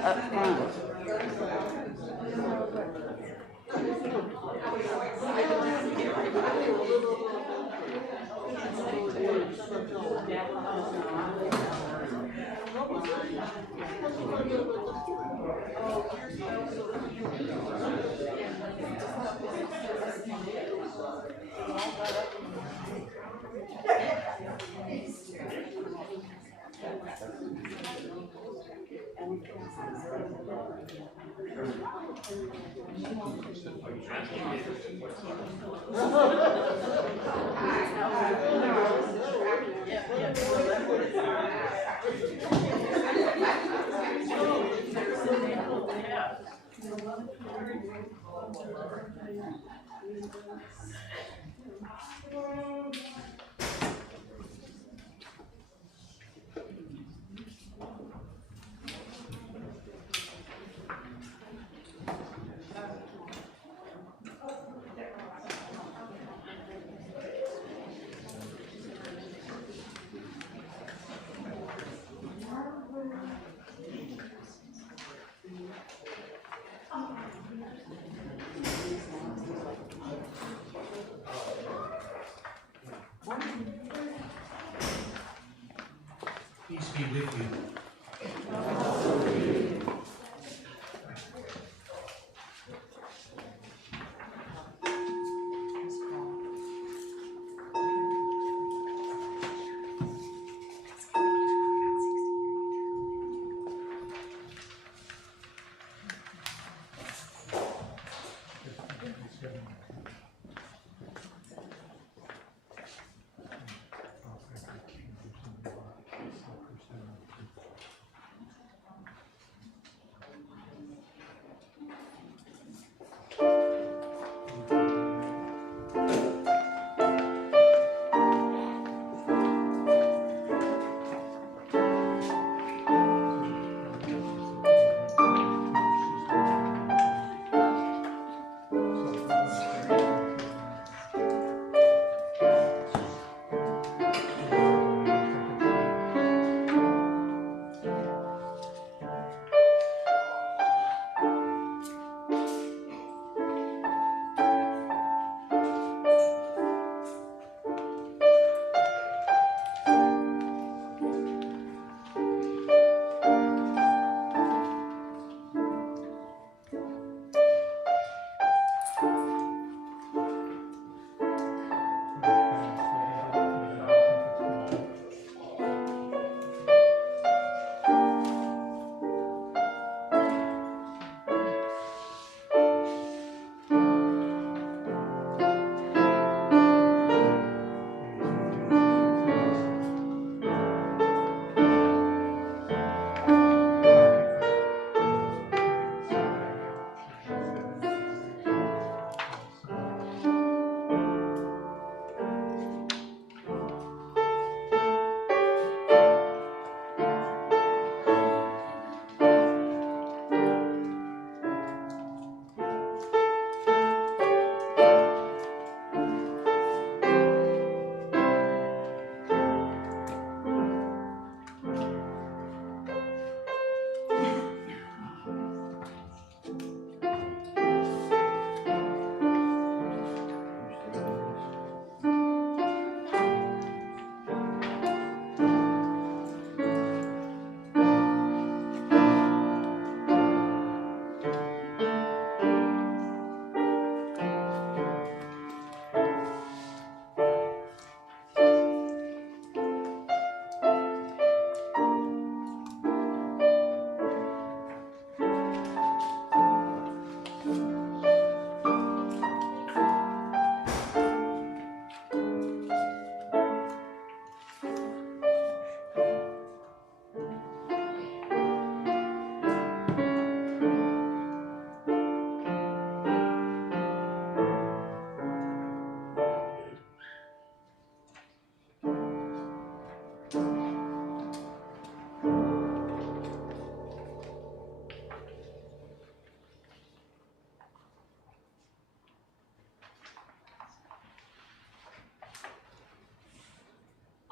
Up front. Peace be with you.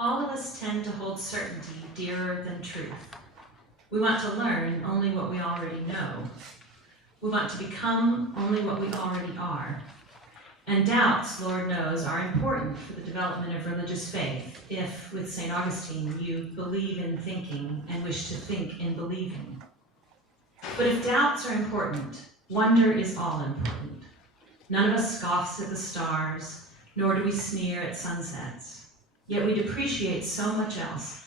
all of us tend to hold certainty dearer than truth. We want to learn only what we already know. We want to become only what we already are. And doubts, Lord knows, are important for the development of religious faith if, with St. Augustine, you believe in thinking and wish to think in believing. But if doubts are important, wonder is all important. None of us scoffs at the stars, nor do we sneer at sunsets. Yet we depreciate so much else.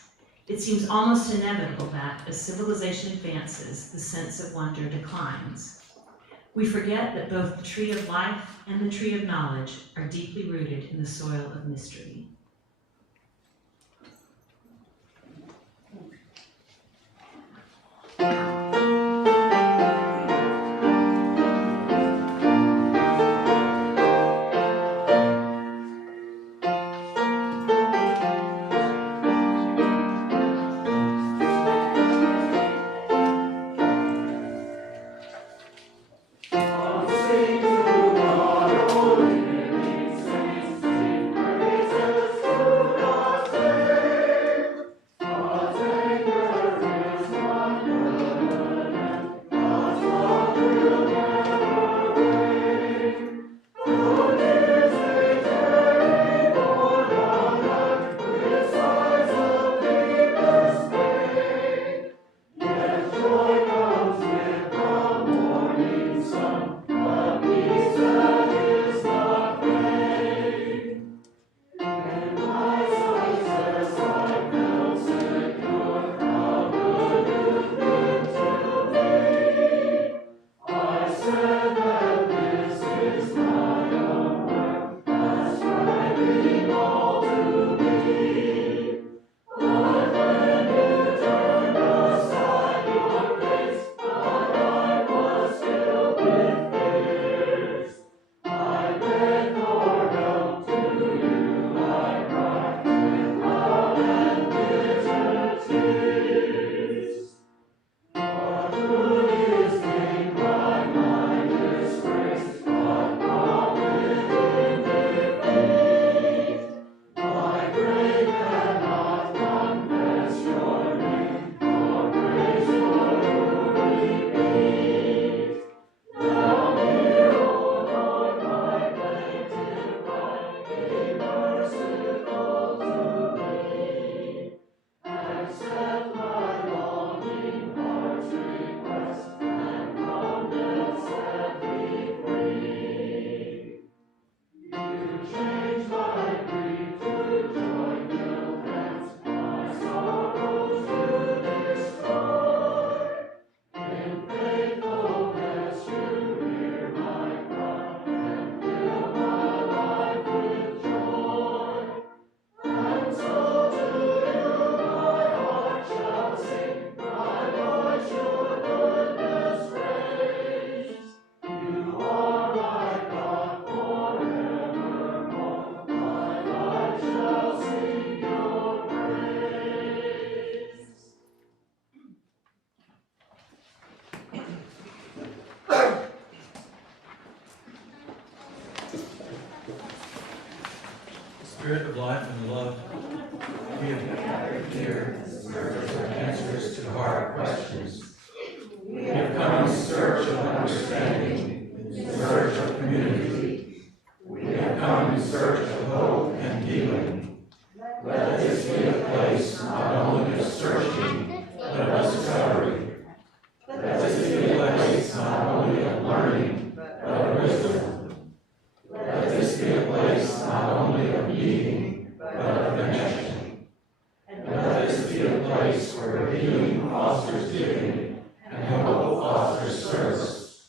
It seems almost inevitable that, as civilization advances, the sense of wonder declines. We forget that both the tree of life and the tree of knowledge are deeply rooted in the soil of mystery. Spirit of life and love, we have gathered here as answers to hard questions. We have come in search of understanding, in search of community. We have come in search of hope and healing. Let this be a place not only of searching, but of discovery. Let this be a place not only of learning, but of wisdom. Let this be a place not only of meeting, but of connection. And let this be a place where healing fosters giving and hope fosters service.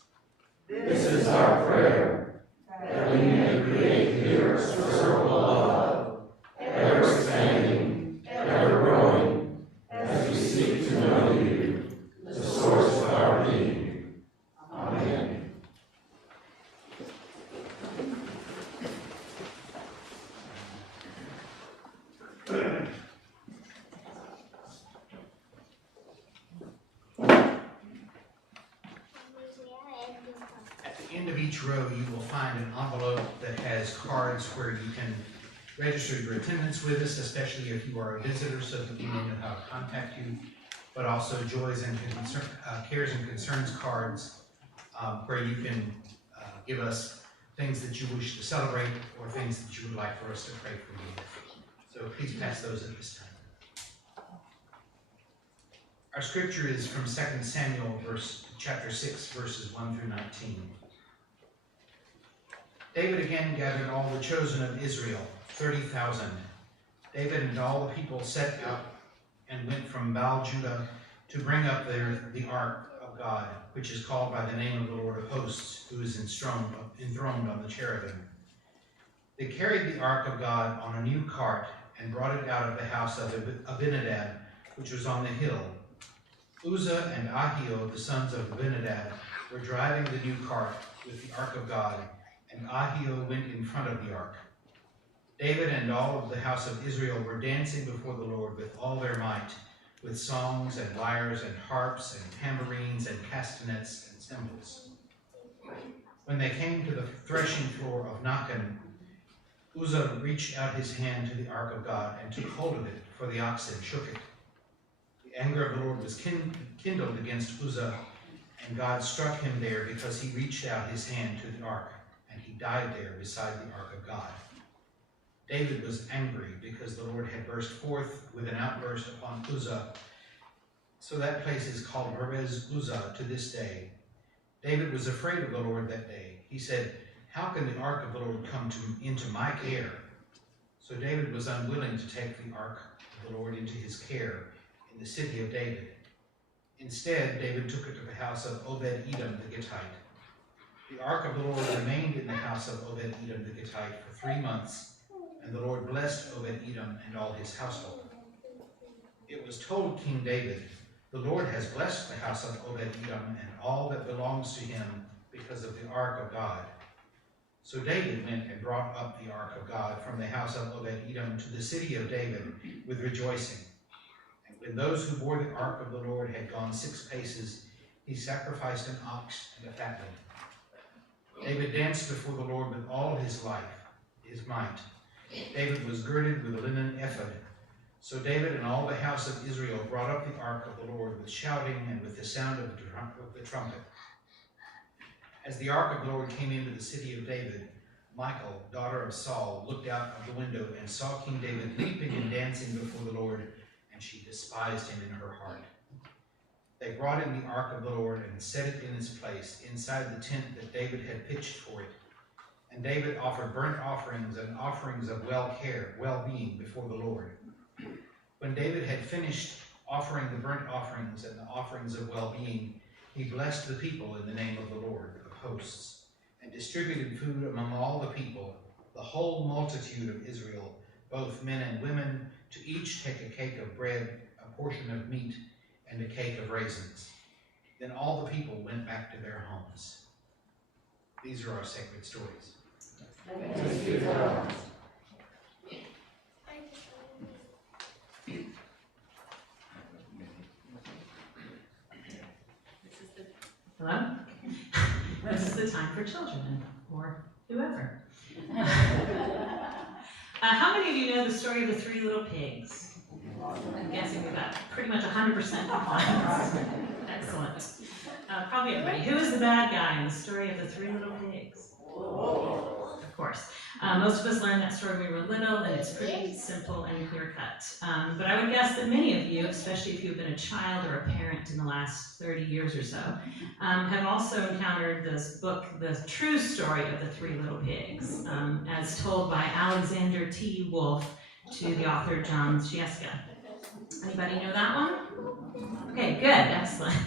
This is our prayer, that we may create here a circle of love, ever expanding, ever growing, as we seek to know you, the source of our being. Amen. At the end of each row, you will find an envelope that has cards where you can register your attendance with us, especially if you are a visitor, so that we may know how to contact you, but also cares and concerns cards, where you can give us things that you wish to celebrate or things that you would like for us to pray for you. So please pass those at this time. Our scripture is from 2 Samuel chapter 6, verses 1 through 19. David again gathered all the chosen of Israel, 30,000. David and all the people set out and went from Baal-Judah to bring up the ark of God, which is called by the name of the Lord of hosts, who is enthroned on the cherubim. They carried the ark of God on a new cart and brought it out of the house of Abinadab, which was on the hill. Uzzah and Ahio, the sons of Abinadab, were driving the new cart with the ark of God, and Ahio went in front of the ark. David and all of the house of Israel were dancing before the Lord with all their might, with songs and lyres and harps and tambourines and castanets and cymbals. When they came to the threshing floor of Nacon, Uzzah reached out his hand to the ark of God and took hold of it, for the oxen shook it. The anger of the Lord was kindled against Uzzah, and God struck him there because he reached out his hand to the ark, and he died there beside the ark of God. David was angry because the Lord had burst forth with an outburst upon Uzzah, so that place is called Perez Uzzah to this day. David was afraid of the Lord that day. He said, "How can the ark of the Lord come into my care?" So David was unwilling to take the ark of the Lord into his care in the city of David. Instead, David took it to the house of Obed-Edom the Gittite. The ark of the Lord remained in the house of Obed-Edom the Gittite for 3 months, and the Lord blessed Obed-Edom and all his household. It was told King David, "The Lord has blessed the house of Obed-Edom and all that belongs to him because of the ark of God." So David went and brought up the ark of God from the house of Obed-Edom to the city of David with rejoicing. And when those who bore the ark of the Lord had gone 6 paces, he sacrificed an ox and a fatling. David danced before the Lord with all his might. David was girded with a linen ephod. So David and all the house of Israel brought up the ark of the Lord with shouting and with the sound of the trumpet. As the ark of the Lord came into the city of David, Michal, daughter of Saul, looked out of the window and saw King David leaping and dancing before the Lord, and she despised him in her heart. They brought in the ark of the Lord and set it in its place inside the tent that David had pitched for it. And David offered burnt offerings and offerings of well-being before the Lord. When David had finished offering the burnt offerings and the offerings of well-being, he blessed the people in the name of the Lord of hosts, and distributed food among all the people, the whole multitude of Israel, both men and women, to each take a cake of bread, a portion of meat, and a cake of raisins. Then all the people went back to their homes. These are our sacred stories. Hello? This is the time for children, or whoever. How many of you know the story of the 3 little pigs? I'm guessing we got pretty much 100% compliance. Excellent. Probably everybody. Who is the bad guy in the story of the 3 little pigs? Of course. Most of us learned that story when we were little, and it's pretty simple and clear-cut. But I would guess that many of you, especially if you've been a child or a parent in the last 30 years or so, have also encountered this book, The True Story of the 3 Little Pigs, as told by Alexander T. Wolf to the author John Sieska. Anybody know that one? Okay, good, excellent.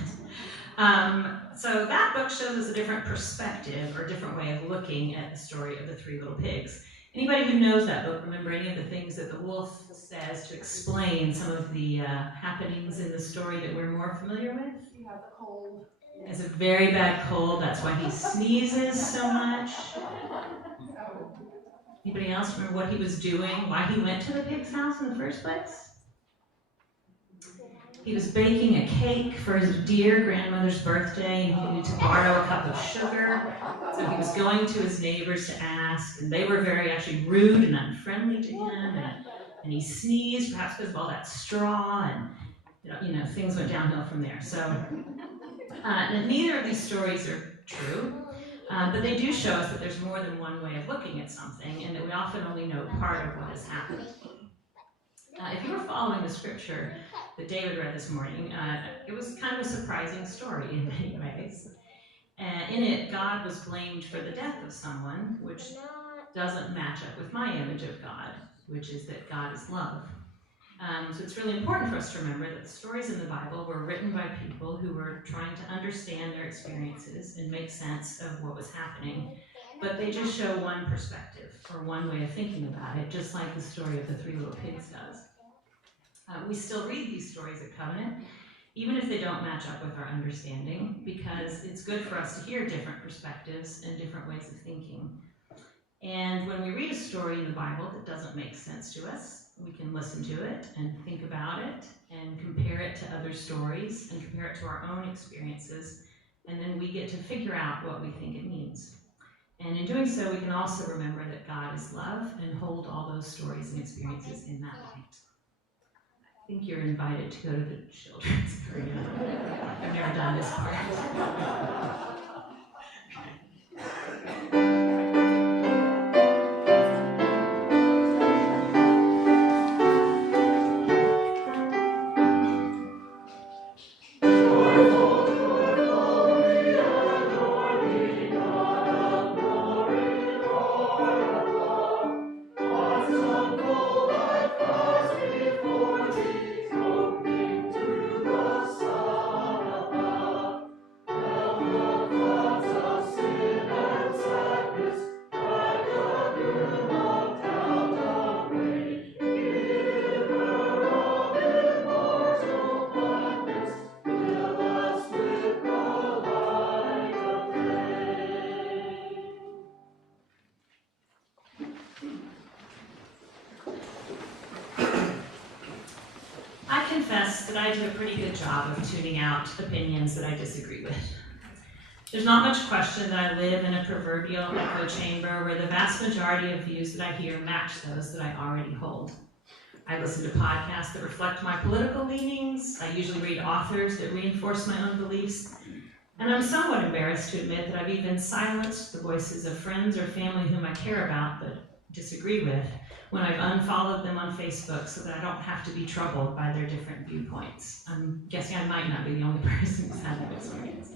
So that book shows us a different perspective or a different way of looking at the story of the 3 little pigs. Anybody who knows that book remember any of the things that the wolf says to explain some of the happenings in the story that we're more familiar with? You have the cold. He has a very bad cold, that's why he sneezes so much. Anybody else remember what he was doing, why he went to the pig's house in the first place? He was baking a cake for his dear grandmother's birthday, and he needed to borrow a cup of sugar. So he was going to his neighbors to ask, and they were very actually rude and unfriendly to him. And he sneezed, perhaps because of all that straw, and things went downhill from there. So neither of these stories are true, but they do show us that there's more than one way of looking at something, and that we often only know part of what has happened. If you were following the scripture that David read this morning, it was kind of a surprising story in many ways. In it, God was blamed for the death of someone, which doesn't match up with my image of God, which is that God is love. So it's really important for us to remember that the stories in the Bible were written by people who were trying to understand their experiences and make sense of what was happening. But they just show one perspective, or one way of thinking about it, just like the story of the three little pigs does. We still read these stories at Covenant, even if they don't match up with our understanding, because it's good for us to hear different perspectives and different ways of thinking. And when we read a story in the Bible that doesn't make sense to us, we can listen to it and think about it and compare it to other stories and compare it to our own experiences, and then we get to figure out what we think it means. And in doing so, we can also remember that God is love and hold all those stories and experiences in that light. I think you're invited to go to the children's area. I've never done this part. That I do a pretty good job of tuning out opinions that I disagree with. There's not much question that I live in a proverbial echo chamber where the vast majority of views that I hear match those that I already hold. I listen to podcasts that reflect my political leanings. I usually read authors that reinforce my own beliefs. And I'm somewhat embarrassed to admit that I've even silenced the voices of friends or family whom I care about but disagree with when I've unfollowed them on Facebook so that I don't have to be troubled by their different viewpoints. I'm guessing I might not be the only person who's had that experience.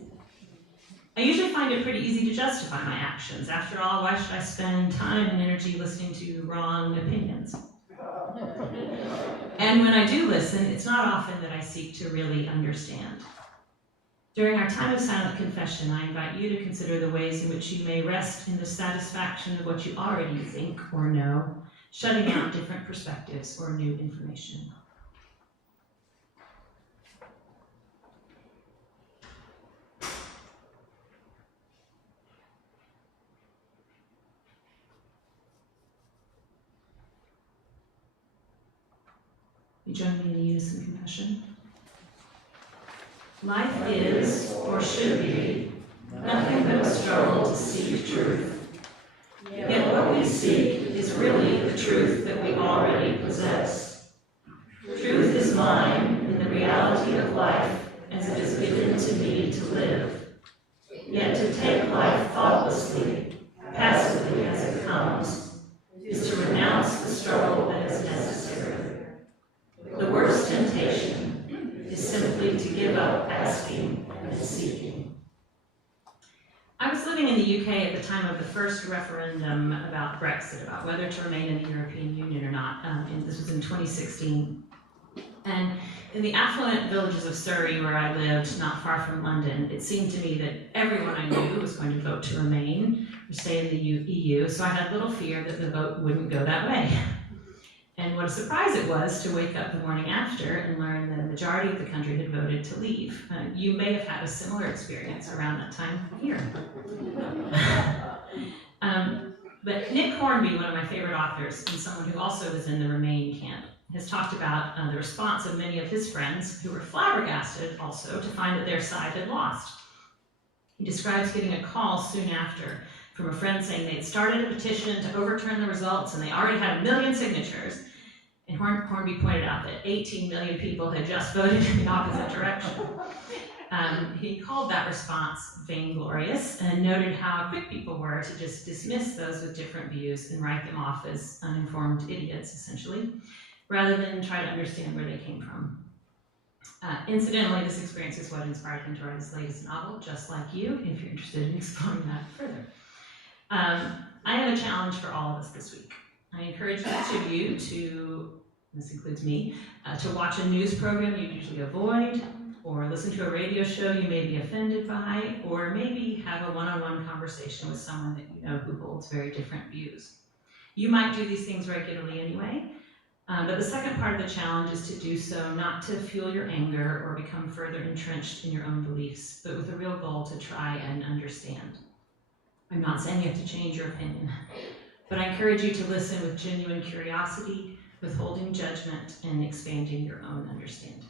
I usually find it pretty easy to justify my actions. After all, why should I spend time and energy listening to wrong opinions? And when I do listen, it's not often that I seek to really understand. During our time of silent confession, I invite you to consider the ways in which you may rest in the satisfaction of what you already think or know, shutting out different perspectives or new information. You join me in the unison confession. Life is, or should be, nothing but a struggle to seek truth. Yet what we seek is really the truth that we already possess. Truth is mine in the reality of life as it is given to me to live. Yet to take life thoughtlessly, passively as it comes, is to renounce the struggle that is necessary. The worst temptation is simply to give up asking and seeking. I was living in the UK at the time of the first referendum about Brexit, about whether to remain in the European Union or not. This was in 2016. And in the affluent villages of Surrey, where I lived, not far from London, it seemed to me that everyone I knew was going to vote to remain or stay in the EU, so I had little fear that the vote wouldn't go that way. And what a surprise it was to wake up the morning after and learn that a majority of the country had voted to leave. You may have had a similar experience around that time here. But Nick Hornby, one of my favorite authors, and someone who also was in the Remain camp, has talked about the response of many of his friends who were flabbergasted also to find that their side had lost. He describes getting a call soon after from a friend saying they'd started a petition to overturn the results and they already had 1 million signatures. And Hornby pointed out that 18 million people had just voted in the opposite direction. He called that response vainglorious and noted how quick people were to just dismiss those with different views and write them off as uninformed idiots, essentially, rather than try to understand where they came from. Incidentally, this experience is what inspired him to write his latest novel, Just Like You, if you're interested in exploring that further. I have a challenge for all of us this week. I encourage each of you to, this includes me, to watch a news program you'd usually avoid, or listen to a radio show you may be offended by, or maybe have a one-on-one conversation with someone that you know who holds very different views. You might do these things regularly anyway, but the second part of the challenge is to do so not to fuel your anger or become further entrenched in your own beliefs, but with a real goal to try and understand. I'm not saying you have to change your opinion, but I encourage you to listen with genuine curiosity, withholding judgment, and expanding your own understanding.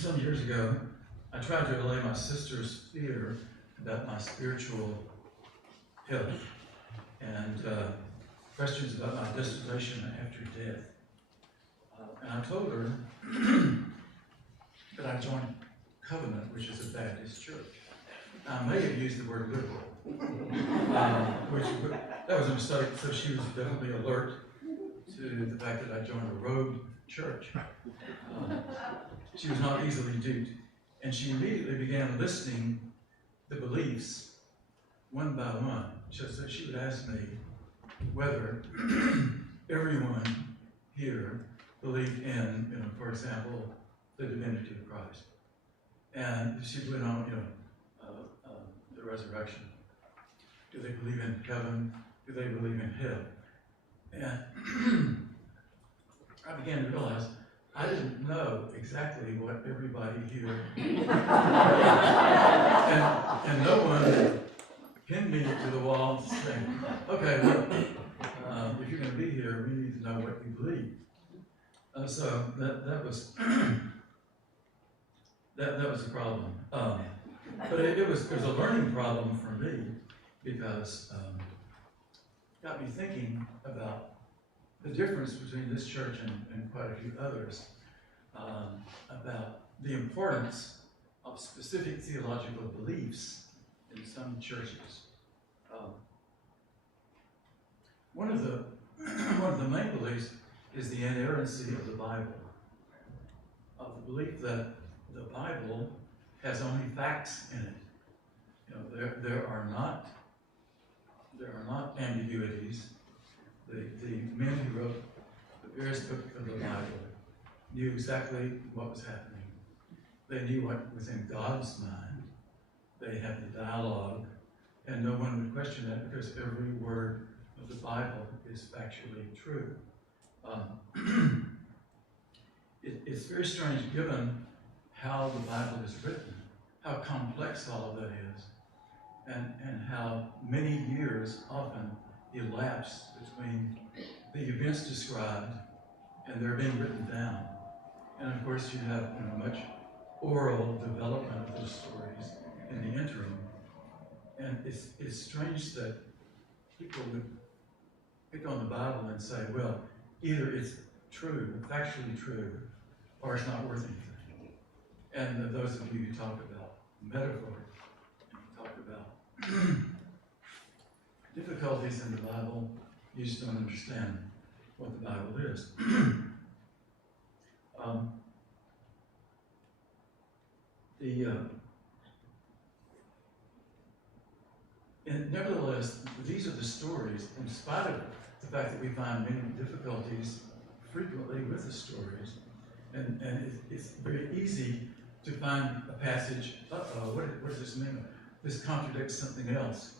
some years ago, I tried to allay my sister's fear about my spiritual health and questions about my destination after death. And I told her that I joined Covenant, which is a Baptist church. I may have used the word liberal, that was a mistake, so she was definitely alert to the fact that I joined a rogue church. She was not easily duped, and she immediately began listing the beliefs one by one. So she would ask me whether everyone here believed in, for example, the divinity of Christ. And she went on, the resurrection. Do they believe in heaven? Do they believe in hell? And I began to realize I didn't know exactly what everybody here and no one pinned me to the wall saying, okay, well, if you're going to be here, we need to know what you believe. So that was that was a problem. But it was a learning problem for me because it got me thinking about the difference between this church and quite a few others, about the importance of specific theological beliefs in some churches. One of the main beliefs is the inerrancy of the Bible, of the belief that the Bible has only facts in it. There are not ambiguities. The men who wrote the various books of the Bible knew exactly what was happening. They knew what was in God's mind. They had the dialogue, and no one would question that because every word of the Bible is factually true. It's very strange given how the Bible is written, how complex all of that is, and how many years often elapse between the events described and they're being written down. And of course you have much oral development of those stories in the interim. And it's strange that people would pick on the Bible and say, well, either it's true, factually true, or it's not worth anything. And those of you who talk about metaphor, talk about difficulties in the Bible, you just don't understand what the Bible is. And nevertheless, these are the stories, in spite of the fact that we find many difficulties frequently with the stories, and it's very easy to find a passage, what does this mean? This contradicts something else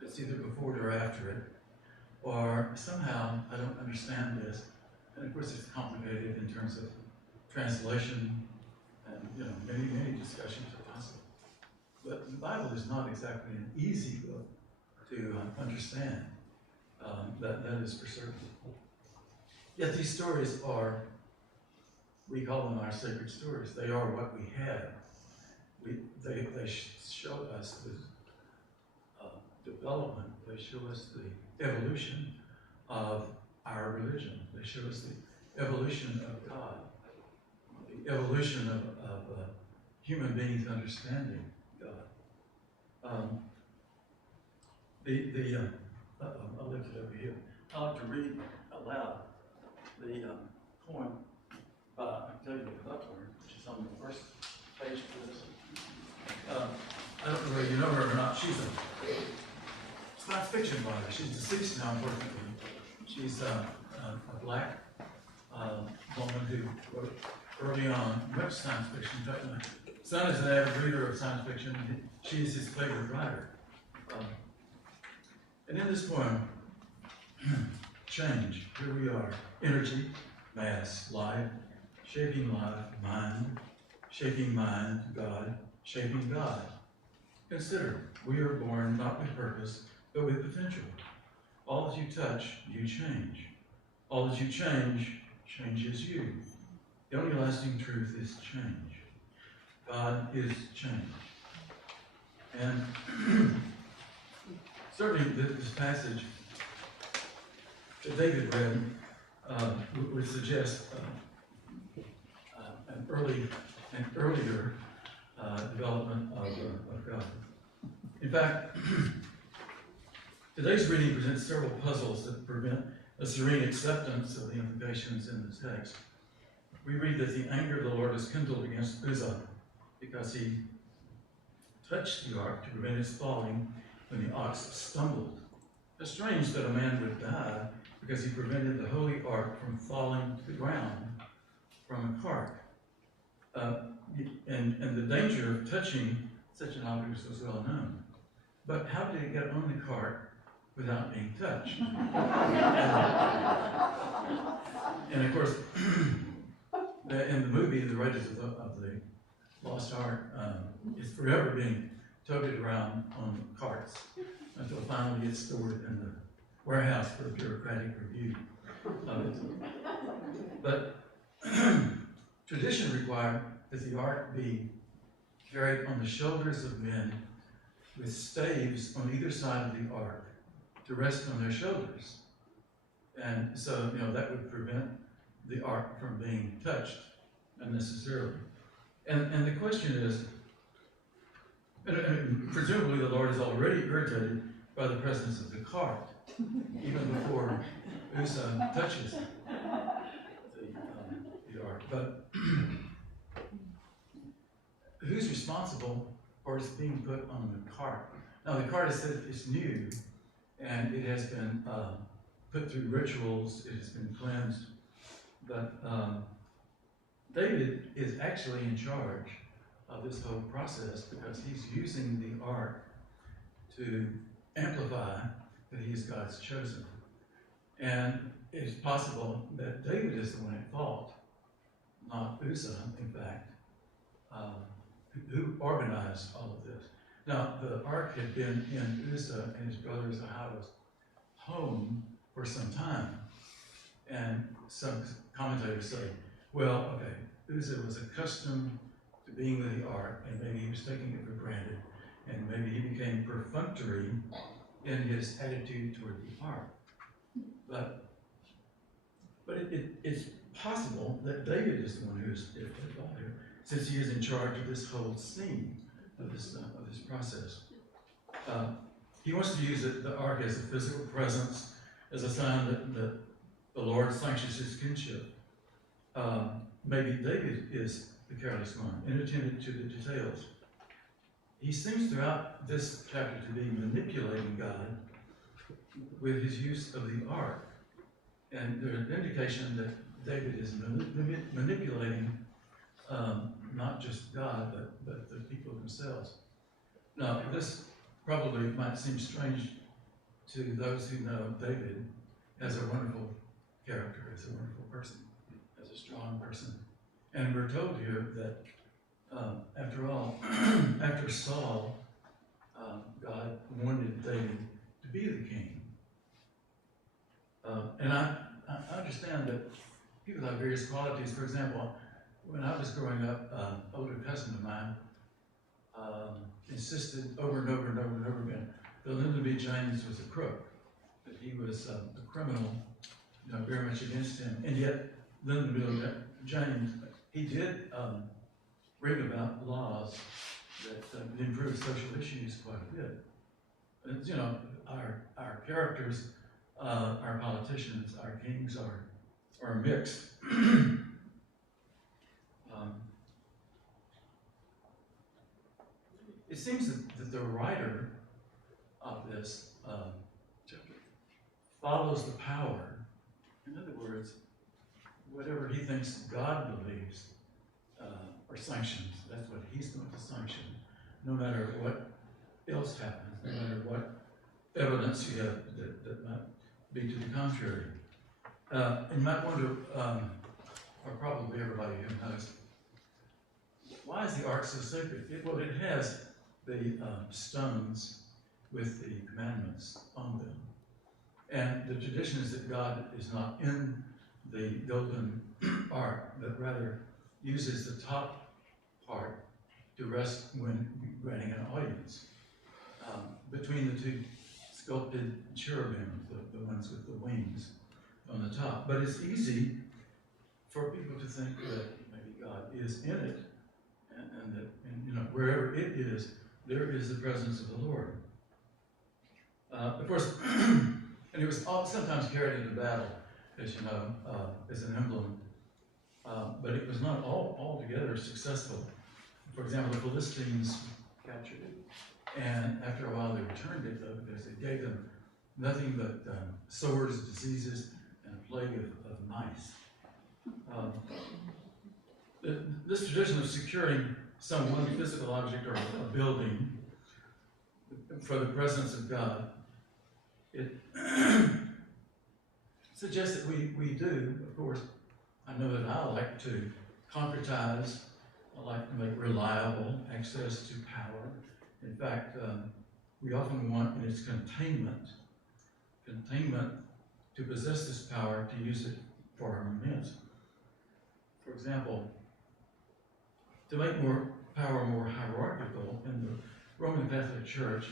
that's either before it or after it, or somehow I don't understand this. And of course it's complicated in terms of translation, and many discussions are possible. But the Bible is not exactly an easy book to understand. That is for certain. Yet these stories are, we call them our sacred stories. They are what we have. They show us the development. They show us the evolution of our religion. They show us the evolution of God, the evolution of human beings understanding God. I'll lift it over here. I like to read aloud the poem by Octavia Butler, which is on the first page of this. I don't know whether you know her or not. She's a science fiction writer. She's deceased now, unfortunately. She's a black woman who wrote early on much science fiction. In fact, my son is an avid reader of science fiction. She is his favorite writer. And in this poem, change, here we are, energy, mass, life, shaping life, mind, shaping mind, God, shaping God. Consider, we are born not with purpose, but with potential. All that you touch, you change. All that you change, changes you. The only lasting truth is change. God is change. And certainly this passage that David read would suggest an earlier development of God. In fact, today's reading presents several puzzles that prevent a serene acceptance of the implications in the text. We read that the anger of the Lord was kindled against Uzzah because he touched the ark to prevent its falling when the ox stumbled. It's strange that a man would die because he prevented the holy ark from falling to the ground from a cart. And the danger of touching such an object was well known. But how did it get on the cart without being touched? And of course, in the movie, The Raiders of the Lost Ark is forever being toted around on carts until finally it's stored in the warehouse for a bureaucratic review of it. But tradition required that the ark be carried on the shoulders of men with staves on either side of the ark to rest on their shoulders. And so, that would prevent the ark from being touched unnecessarily. And the question is, and presumably the Lord is already irritated by the presence of the cart, even before Uzzah touches the ark. But who's responsible for its being put on the cart? Now the cart is said it's new, and it has been put through rituals, it has been cleansed, but David is actually in charge of this whole process because he's using the ark to amplify that he is God's chosen. And it is possible that David is the one at fault, not Uzzah, in fact, who organized all of this. Now, the ark had been in Uzzah and his brother Ahaz's home for some time. And some commentators say, well, okay, Uzzah was accustomed to being with the ark, and maybe he was taking it for granted, and maybe he became perfunctory in his attitude toward the ark. But it's possible that David is the one who is involved here, since he is in charge of this whole scene of this process. He wants to use the ark as a physical presence, as a sign that the Lord sanctions his kinship. Maybe David is the careless one, inattentive to the details. He seems throughout this chapter to be manipulating God with his use of the ark. And there's an indication that David is manipulating not just God, but the people themselves. Now, this probably might seem strange to those who know David as a wonderful character, as a wonderful person, as a strong person. And we're told here that, after all, after Saul, God wanted David to be the king. And I understand that people have various qualities. For example, when I was growing up, an older cousin of mine insisted over and over and over and over again that Lyndon B. James was a crook, that he was a criminal, very much against him. And yet, Lyndon B. James, he did bring about laws that improve social issues quite a bit. And, our characters, our politicians, our kings are mixed. It seems that the writer of this chapter follows the power. In other words, whatever he thinks God believes or sanctions, that's what he's going to sanction, no matter what else happens, no matter what evidence you have that might be to the contrary. You might wonder, or probably everybody who knows, why is the ark so sacred? It has the stones with the commandments on them. And the tradition is that God is not in the golden ark, but rather uses the top part to rest when granting an audience. Between the two sculpted cherubim, the ones with the wings on the top. But it's easy for people to think that maybe God is in it, and that wherever it is, there is the presence of the Lord. Of course, and it was sometimes carried into battle, as you know, as an emblem, but it was not altogether successful. For example, the Philistines captured it, and after a while they returned it, though, because it gave them nothing but swords, diseases, and a plague of mice. This tradition of securing some one physical object or a building for the presence of God, it suggests that we do, of course, I know that I like to concretize, I like to make reliable access to power. In fact, we often want in its containment to possess this power, to use it for our own ends. For example, to make power more hierarchical in the Roman Catholic Church,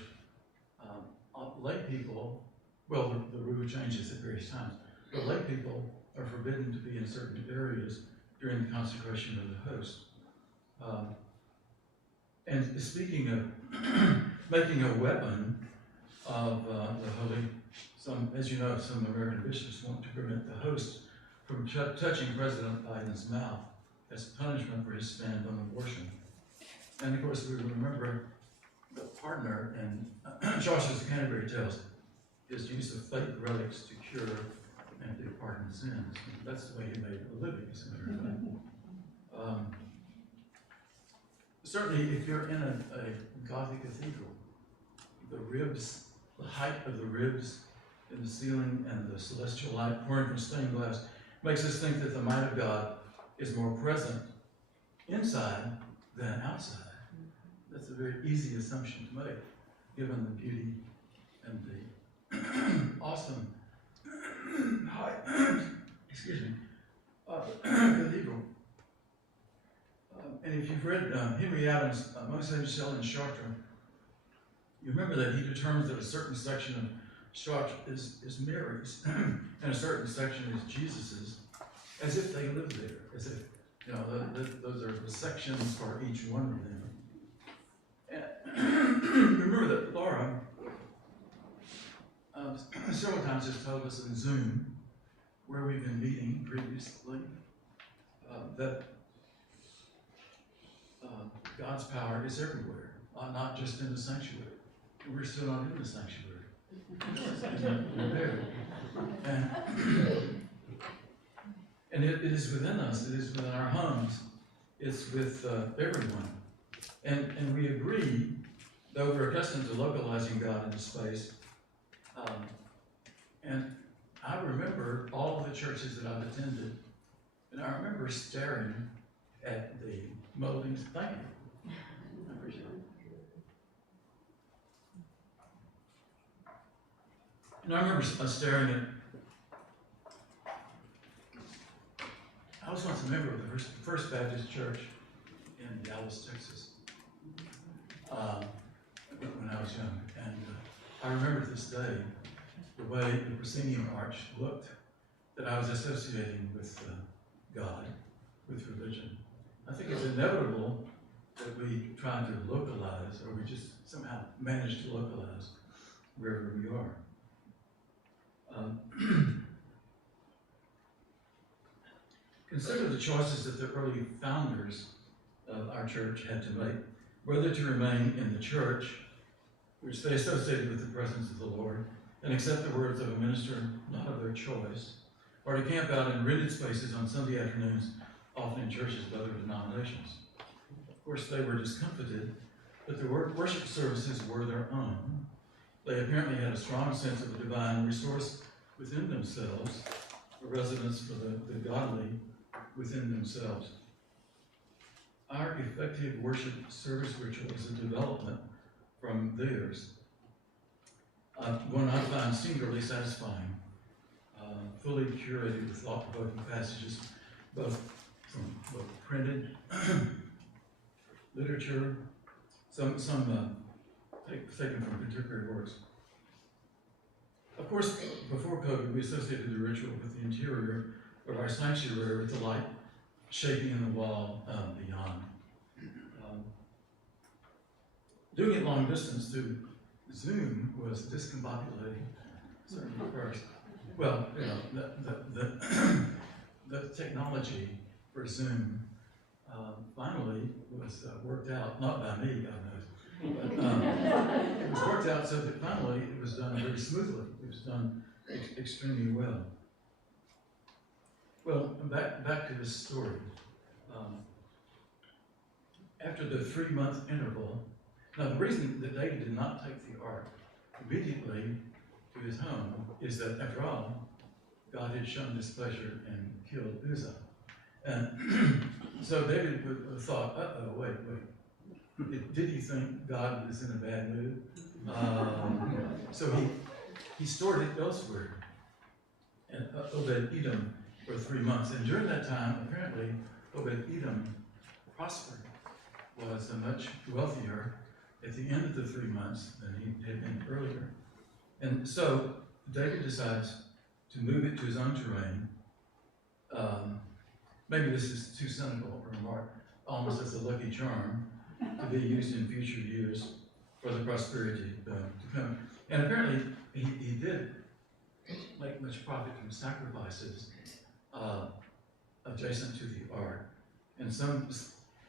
lay people, well, the rule changes at various times, but lay people are forbidden to be in certain areas during the consecration of the host. And speaking of making a weapon of the holy, as you know, some American bishops want to prevent the host from touching President Biden's mouth as punishment for his stand on abortion. And of course, we remember the partner in Chaucer's Canterbury Tales, his use of fake relics to cure and to pardon sins. That's the way he made a living, as a matter of fact. Certainly, if you're in a Gothic cathedral, the ribs, the height of the ribs in the ceiling and the celestial light pouring from stained glass makes us think that the might of God is more present inside than outside. That's a very easy assumption to make, given the beauty and the awesome height, excuse me, of the cathedral. And if you've read Henry Adams' Mont Saint-Michel in Chartres, you remember that he determines that a certain section of Chartres is Mary's, and a certain section is Jesus's, as if they lived there, as if, those are the sections for each one of them. And remember that Laura several times has told us in Zoom, where we've been meeting previously, that God's power is everywhere, not just in the sanctuary. We're still not in the sanctuary. We're there. And it is within us, it is within our homes, it's with everyone. And we agree, though we're accustomed to localizing God into space, and I remember all of the churches that I've attended, and I remember staring at the moldings. Thank you. I appreciate it. And I remember staring at, I was once a member of the First Baptist Church in Dallas, Texas, when I was young. And I remember to this day the way the proscenium arch looked, that I was associating with God, with religion. I think it's inevitable that we try to localize, or we just somehow manage to localize wherever we are. Consider the choices that the early founders of our church had to make, whether to remain in the church, which they associated with the presence of the Lord, and accept the words of a minister not of their choice, or to camp out in rented spaces on Sunday afternoons, often in churches of other denominations. Of course, they were discomfited, but the worship services were their own. They apparently had a strong sense of a divine resource within themselves, a residence for the godly within themselves. Our effective worship service ritual is a development from theirs. One I find singularly satisfying, fully curated with thought-provoking passages, both printed, literature, some taken from contemporary works. Of course, before COVID, we associated the ritual with the interior of our sanctuary with the light shaping in the wall beyond. Doing it long distance through Zoom was discombobulating, certainly at first. Well, you know, the technology for Zoom finally was worked out, not by me, God knows, but it was worked out so that finally it was done very smoothly. It was done extremely well. Well, back to this story. After the 3-month interval, now the reason that David did not take the ark immediately to his home is that, after all, God had shown displeasure and killed Uzzah. And so David would have thought, wait. Did he think God was in a bad mood? So he stored it elsewhere and Obed-Edom for 3 months. And during that time, apparently, Obed-Edom prospered, was much wealthier at the end of the 3 months than he had been earlier. And so David decides to move it to his own terrain. Maybe this is too cynical a remark, almost as a lucky charm to be used in future years for the prosperity to come. And apparently, he did make much profit from sacrifices adjacent to the ark. And some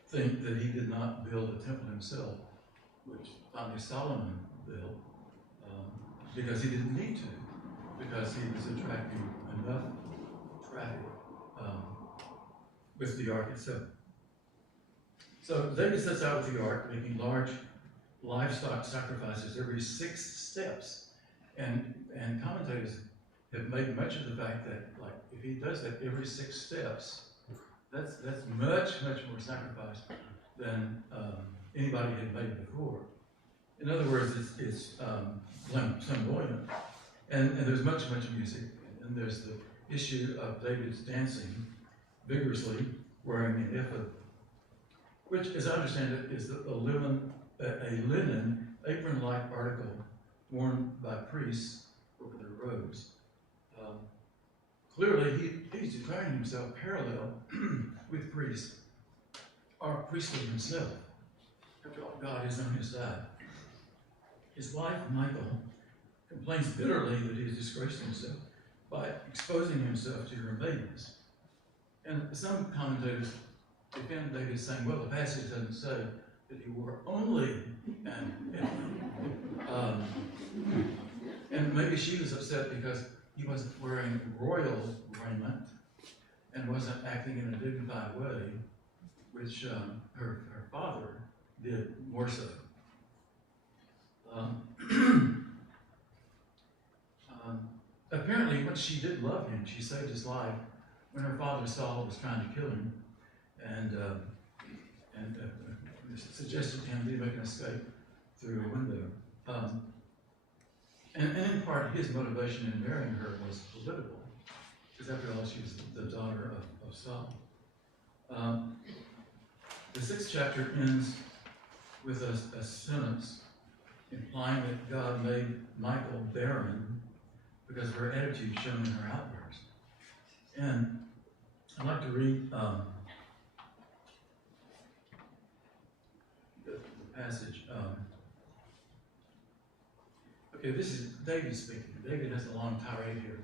think that he did not build a temple himself, which finally Solomon built, because he didn't need to, because he was attracting enough traffic with the ark itself. So David sets out with the ark, making large livestock sacrifices every 6 steps. And commentators have made much of the fact that, like, if he does that every 6 steps, that's much more sacrifice than anybody had made before. In other words, it's flamboyant, and there's much music, and there's the issue of David's dancing vigorously, wearing an ephod, which, as I understand it, is a linen apron-like article worn by priests over their robes. Clearly, he's declaring himself parallel with priests, or priestly himself. After all, God is on his side. His wife, Michal, complains bitterly that he has disgraced himself by exposing himself to her maidens. And some commentators defend David, saying, well, the passage doesn't say that he wore only an ephod. And maybe she was upset because he wasn't wearing royal raiment and wasn't acting in a dignified way, which her father did more so. Apparently, when she did love him, she saved his life when her father Saul was trying to kill him, and suggested to him that he make an escape through a window. And in part, his motivation in marrying her was political, because after all, she was the daughter of Saul. The 6th chapter ends with a sentence implying that God made Michal barren because of her attitude shown in her outburst. And I'd like to read the passage. Okay, this is David speaking. David has a long tirade here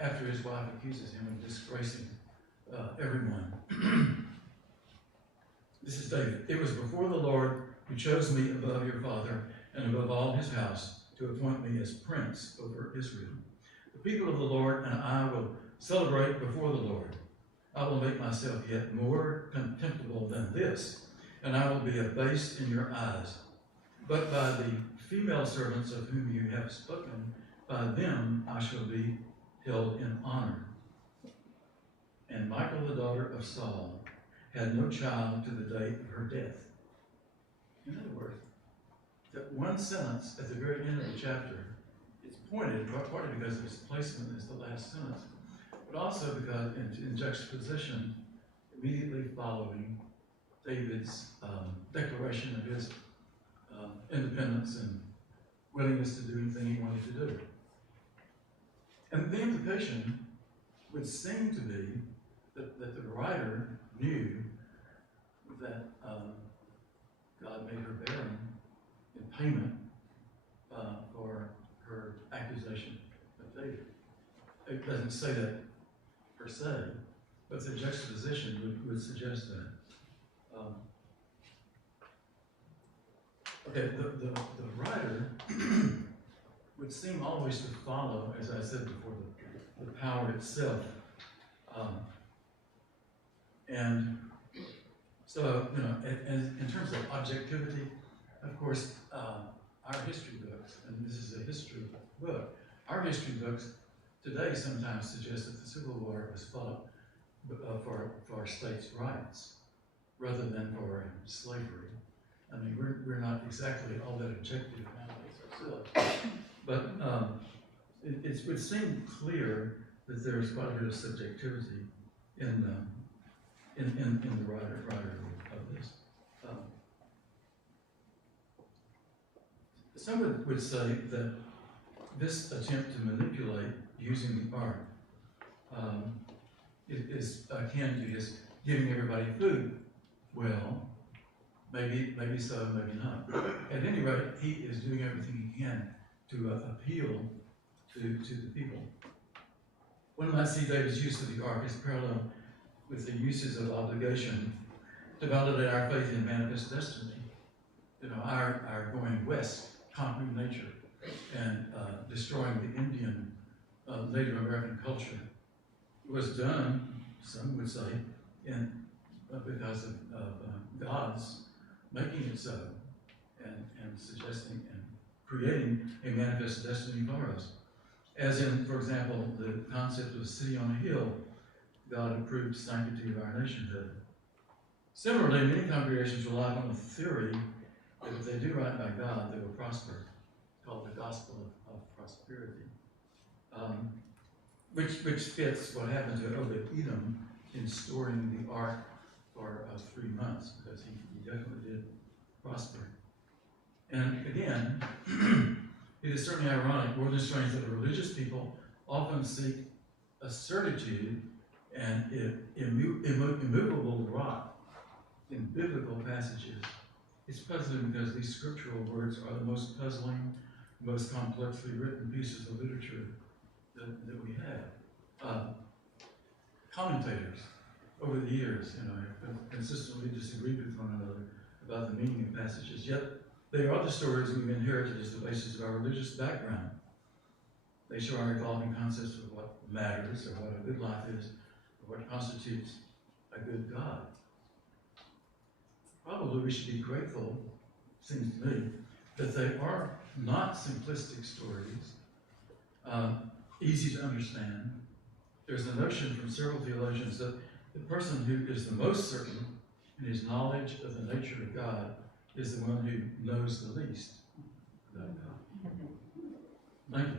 after his wife accuses him of disgracing everyone. This is David. It was before the Lord who chose me above your father and above all his house to appoint me as prince over Israel. The people of the Lord and I will celebrate before the Lord. I will make myself yet more contemptible than this, and I will be abased in your eyes. But by the female servants of whom you have spoken, by them I shall be held in honor. And Michal, the daughter of Saul, had no child to the day of her death. In other words, that one sentence at the very end of the chapter is pointed, partly because of its placement as the last sentence, but also because in juxtaposition, immediately following David's declaration of his independence and willingness to do anything he wanted to do. And the implication would seem to be that the writer knew that God made her barren in payment for her accusation of David. It doesn't say that per se, but the juxtaposition would suggest that. Okay, the writer would seem always to follow, as I said before, the power itself. And so, in terms of objectivity, of course, our history books, and this is a history book, our history books today sometimes suggest that the Civil War was fought for states' rights rather than for slavery. I mean, we're not exactly all that objective nowadays ourselves, but it would seem clear that there's quite a bit of subjectivity in the writer of this. Some would say that this attempt to manipulate using the art is akin to just giving everybody food. Well, maybe so, maybe not. At any rate, he is doing everything he can to appeal to the people. One might see David's use of the ark as parallel with the uses of obligation to validate our faith in manifest destiny. Our going west, conquering nature, and destroying the Indian Native American culture was done, some would say, because of God's making it so, and suggesting and creating a manifest destiny for us. As in, for example, the concept of a city on a hill, God approved sanctity of our nationhood. Similarly, many congregations rely on the theory that if they do right by God, they will prosper, called the gospel of prosperity, which fits what happened to Obed-Edom in storing the ark for 3 months, because he definitely did prosper. And again, it is certainly ironic, more than strange, that a religious people often seek a certitude and immovable rock in biblical passages. It's puzzling because these scriptural words are the most puzzling, most complexly written pieces of literature that we have. Commentators over the years, have consistently disagreed with one another about the meaning of passages, yet they are the stories we've inherited as the basis of our religious background. They show our evolving concepts of what matters, or what a good life is, or what constitutes a good God. Probably we should be grateful, seems to me, that they are not simplistic stories, easy to understand. There's a notion from several theologians that the person who is the most certain in his knowledge of the nature of God is the one who knows the least about God. Thank you.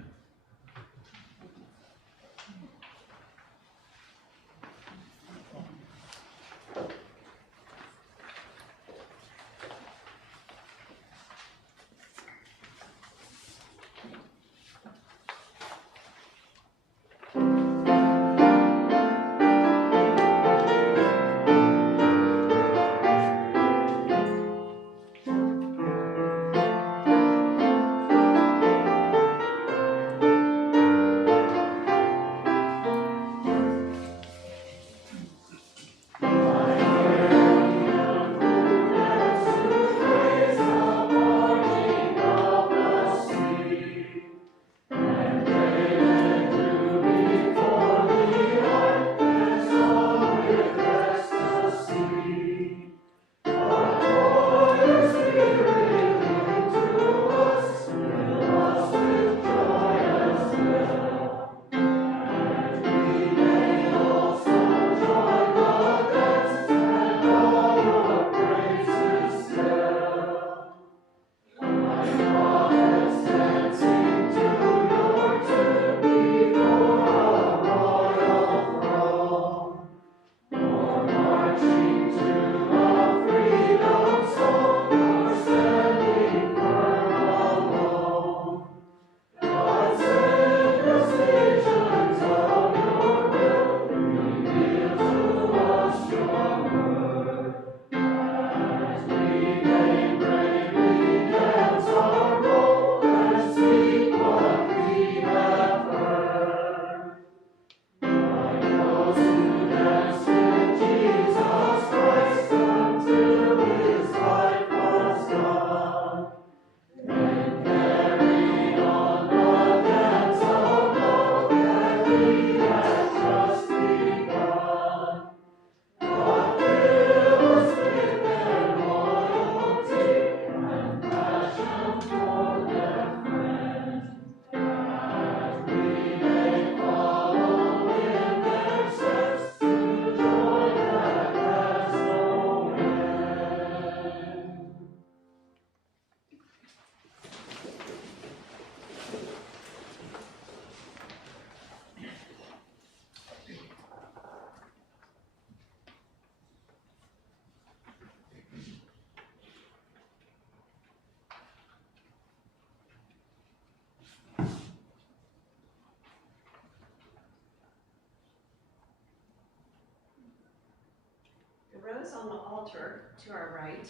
is on the altar to our right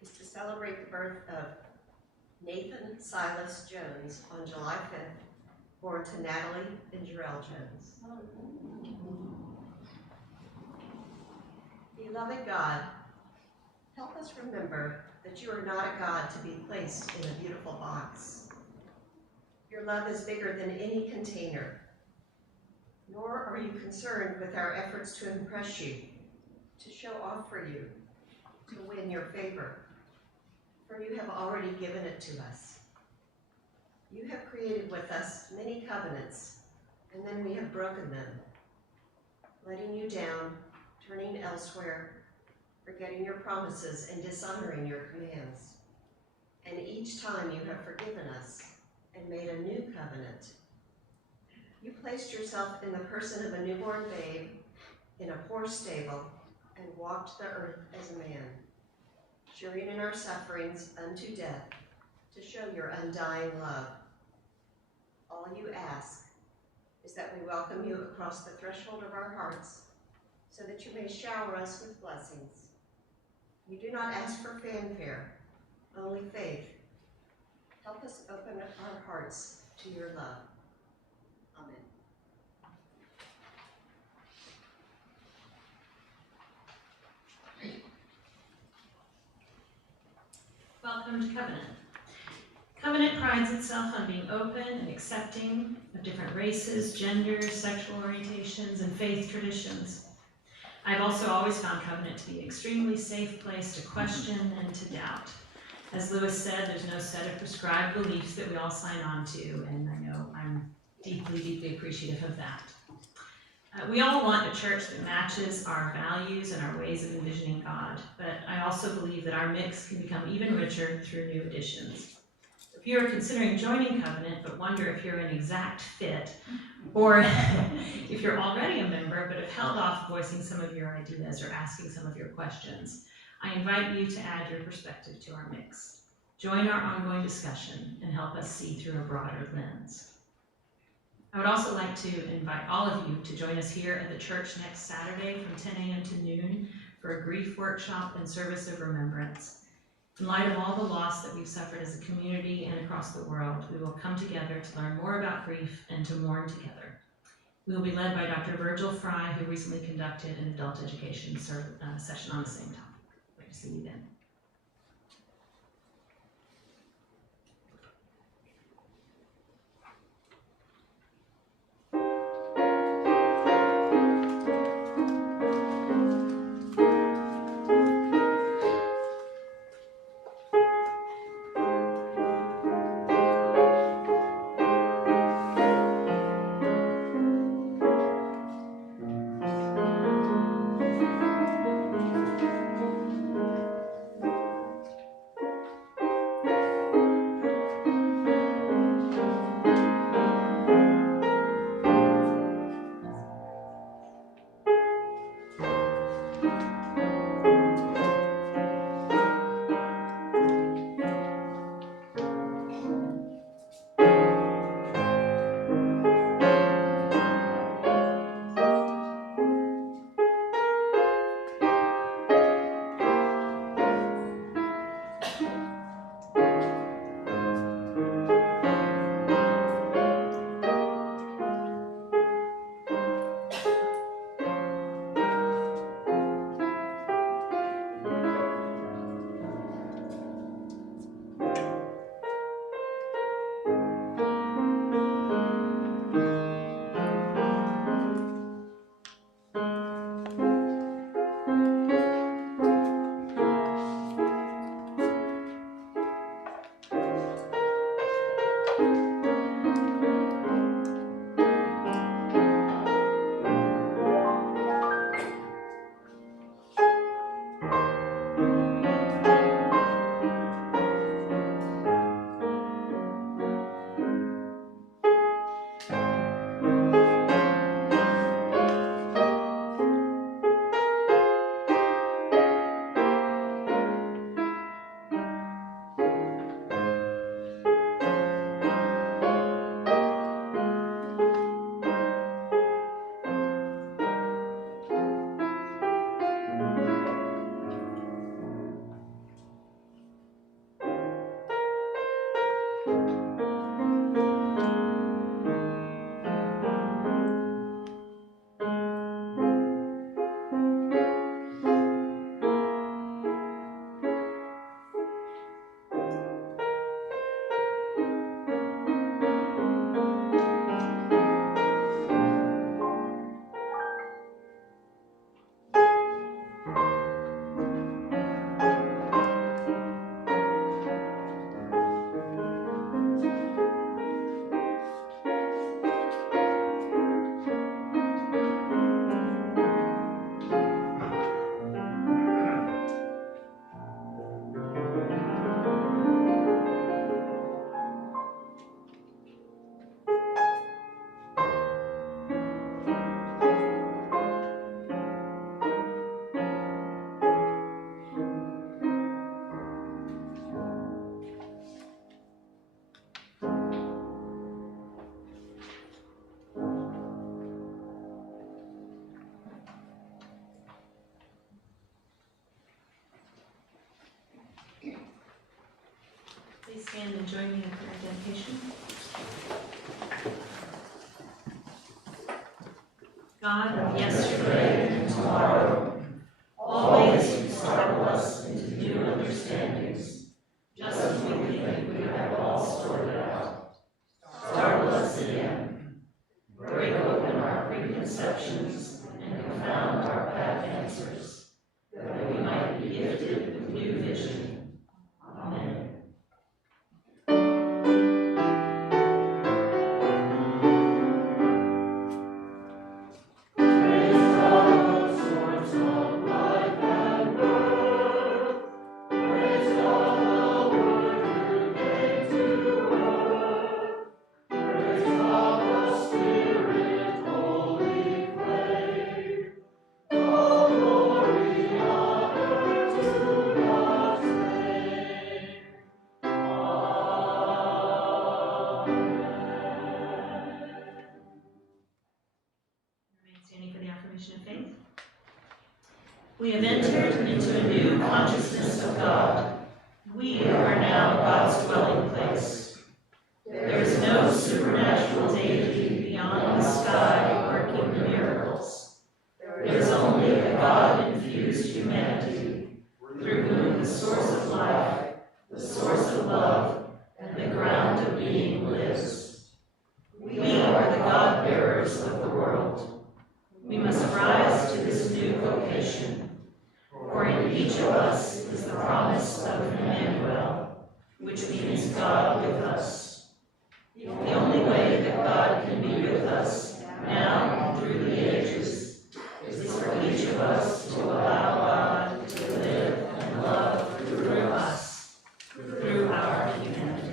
is to celebrate the birth of Nathan Silas Jones on July 5th, born to Natalie and Jarrell Jones. Beloved God, help us remember that you are not a God to be placed in a beautiful box. Your love is bigger than any container, nor are you concerned with our efforts to impress you, to show off for you, to win your favor, for you have already given it to us. You have created with us many covenants, and then we have broken them, letting you down, turning elsewhere, forgetting your promises and dishonoring your commands. And each time you have forgiven us and made a new covenant. You placed yourself in the person of a newborn babe in a poor stable and walked the earth as a man, sharing in our sufferings unto death to show your undying love. All you ask is that we welcome you across the threshold of our hearts so that you may shower us with blessings. You do not ask for fanfare, only faith. Help us open up our hearts to your love. Amen. Welcome to Covenant. Covenant prides itself on being open and accepting of different races, genders, sexual orientations, and faith traditions. I've also always found Covenant to be an extremely safe place to question and to doubt. As Lewis said, there's no set of prescribed beliefs that we all sign on to, and I know I'm deeply, deeply appreciative of that. We all want a church that matches our values and our ways of envisioning God, but I also believe that our mix can become even richer through new additions. If you're considering joining Covenant but wonder if you're an exact fit, or if you're already a member but have held off voicing some of your ideas or asking some of your questions, I invite you to add your perspective to our mix. Join our ongoing discussion and help us see through a broader lens. I would also like to invite all of you to join us here at the church next Saturday from 10 a.m. to noon for a grief workshop and service of remembrance. In light of all the loss that we've suffered as a community and across the world, we will come together to learn more about grief and to mourn together. We will be led by Dr. Virgil Fry, who recently conducted an adult education session on the same topic. I'd like to see you then. Please stand and join me in prayer dedication. God of yesterday and tomorrow, always you startle us into new understandings, just as we think we have all sorted out. Startle us again. Break open our preconceptions and confound our bad answers, that we might be gifted with new vision. Amen. Standing for the affirmation of faith. We have entered into a new consciousness of God. We are now God's dwelling place. There is no supernatural deity beyond the sky working the miracles. There is only a God-infused humanity, through whom the source of life, the source of love, and the ground of being lives. We are the God-bearers of the world. We must rise to this new vocation, for in each of us is the promise of Emmanuel, which means God with us. The only way that God can be with us, now and through the ages, is for each of us to allow God to live and love through us, through our humanity.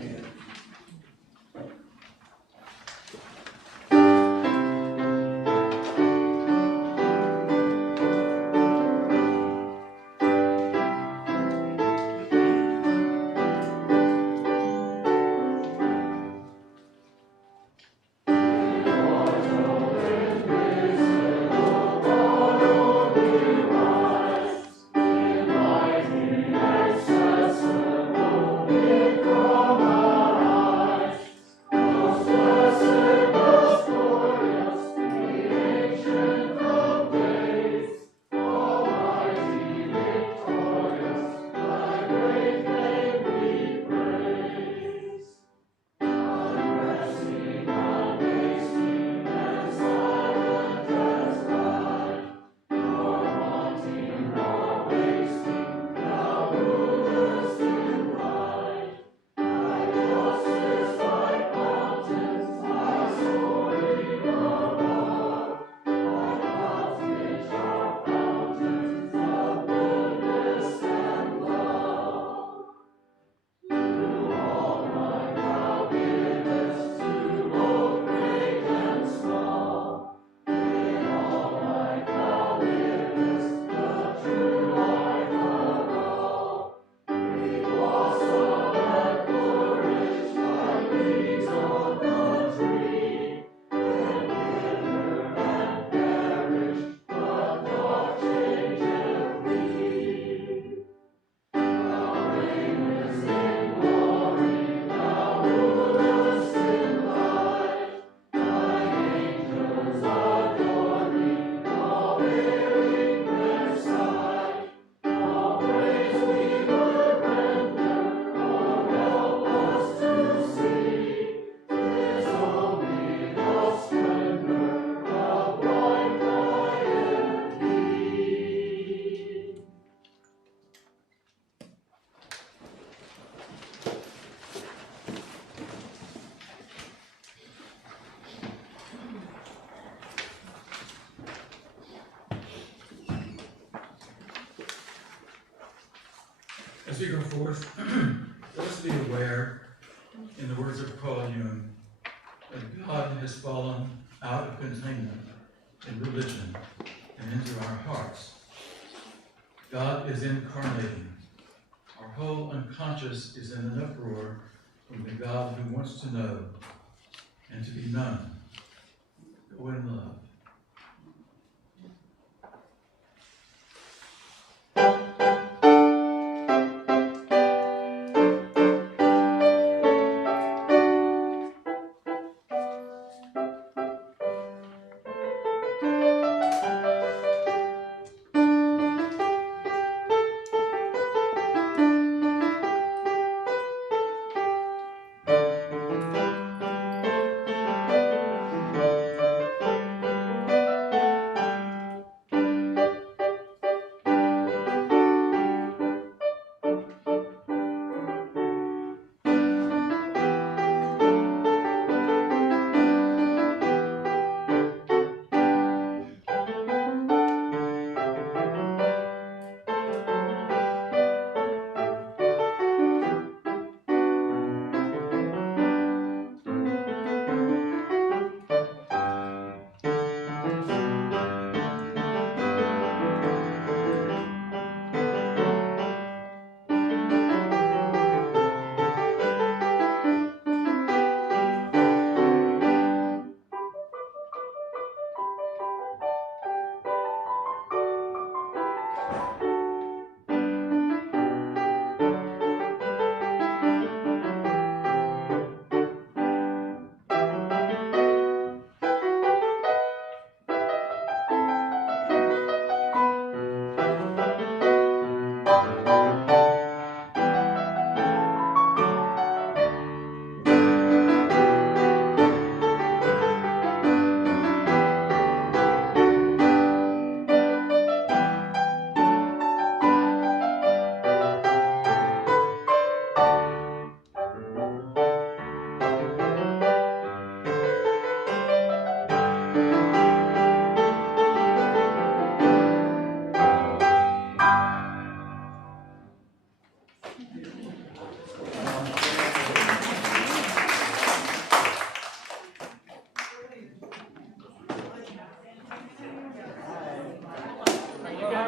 As we go forth, let us be aware, in the words of Paul Jung, that God has fallen out of containment in religion and into our hearts. God is incarnating. Our whole unconscious is in an uproar from the God who wants to know and to be known. Go in love.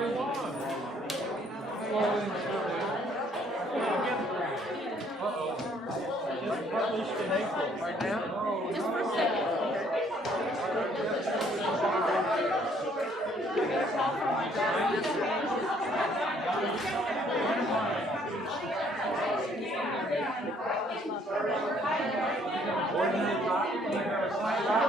Taiwan. Slowly and surely. Uh-oh. Just published in April. Right now? Just for a second. I got a call from my daughter. Ordinary rock, you got a slight rock.